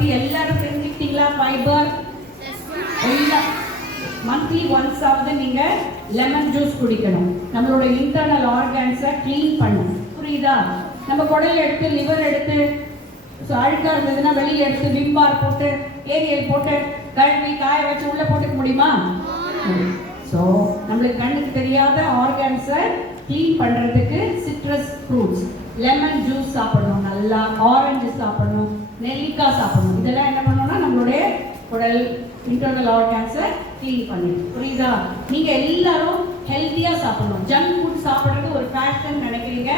பத்தி எல்லாரும் தெரிஞ்சுக்கிட்டீங்களா? ஃபைபர் எல்லாம் மந்த்லி ஒன்ஸ் ஆவது நீங்க லெமன் ஜூஸ் குடிக்கணும். நம்மளோட இன்டர்னல் ஆர்கன்ஸை க்ளீன் பண்ணும். புரியுதா? நம்ம குடல் எடுத்து லிவர் எடுத்து அழுக்கா இருந்ததுன்னா வெளியே எடுத்து விம்பார் போட்டு ஏரியல் போட்டு கழுவி காய வச்சு உள்ள போட்டுக்க முடியுமா? ஸோ நம்மளுக்கு கண்ணுக்கு தெரியாத ஆர்கன்ஸை க்ளீன் பண்ணுறதுக்கு சிட்ரஸ் ஃப்ரூட்ஸ், லெமன் ஜூஸ் சாப்பிடணும், நல்லா ஆரஞ்சு சாப்பிடணும், நெல்லிக்காய் சாப்பிடணும். இதெல்லாம் என்ன பண்ணணும்னா நம்மளுடைய குடல் இன்டர்னல் ஆர்கன்ஸை க்ளீன் பண்ணிடும். புரியுதா? நீங்கள் எல்லாரும் ஹெல்த்தியாக சாப்பிடணும். ஜங்க் ஃபுட் சாப்பிட்றது ஒரு ஃபேஷன் நினைக்கிறீங்க.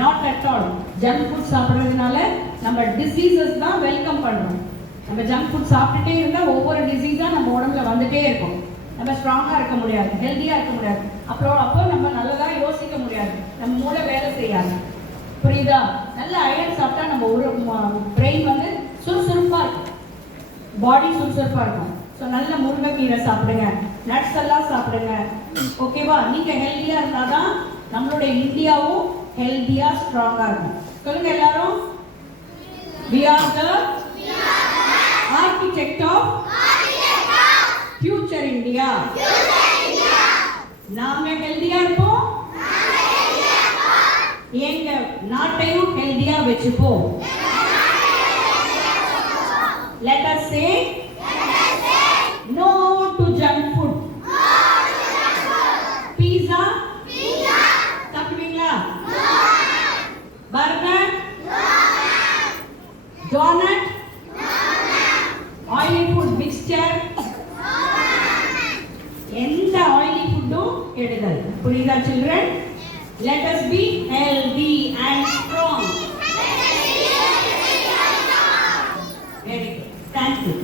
Not at all. Junk food சாப்பிட்றதுனால நம்ம டிசீசஸ் தான் வெல்கம் பண்ணுறோம். நம்ம ஜங்க் ஃபுட் சாப்பிட்டுட்டே இருந்தால் ஒவ்வொரு டிசீஸாக நம்ம உடம்புல வந்துட்டே இருக்கும். நம்ம ஸ்ட்ராங்காக இருக்க முடியாது, ஹெல்த்தியாக இருக்க முடியாது. அப்போ நம்ம நல்லதாக யோசிக்க முடியாது, நம்ம மூளை வேலை செய்யாது. புரியுதா? நல்ல அயர்ன் சாப்பிட்டா நம்ம ஒரு பிரெயின் வந்து சுறுசுறுப்பாக இருக்கும், பாடி சுறுசுறுப்பாக இருக்கும். ஸோ நல்ல முருங்கைக்கீரை சாப்பிடுங்க, நட்ஸ் எல்லாம் சாப்பிடுங்க. ஓகேவா? நீங்கள் ஹெல்த்தியாக இருந்தால் தான் நம்மளுடைய இந்தியாவும் ஹெல்த்தியாக ஸ்ட்ராங்காக இருக்கும். சொல்லுங்க எல்லாரும். We are the architect of future India. நாம ஹெல்த்தியா இருப்போம், எங்க நாட்டையும் ஹெல்த்தியா வச்சுப்போம். Let us say no to junk food. Pizza சாப்பிடுவீங்களா? Burger, donut, oily food mixture, எந்த ஆயிலி ஃபுட்டும் எடுங்கள். புரியுதா children? Let us be healthy and strong. Very good. Thank you.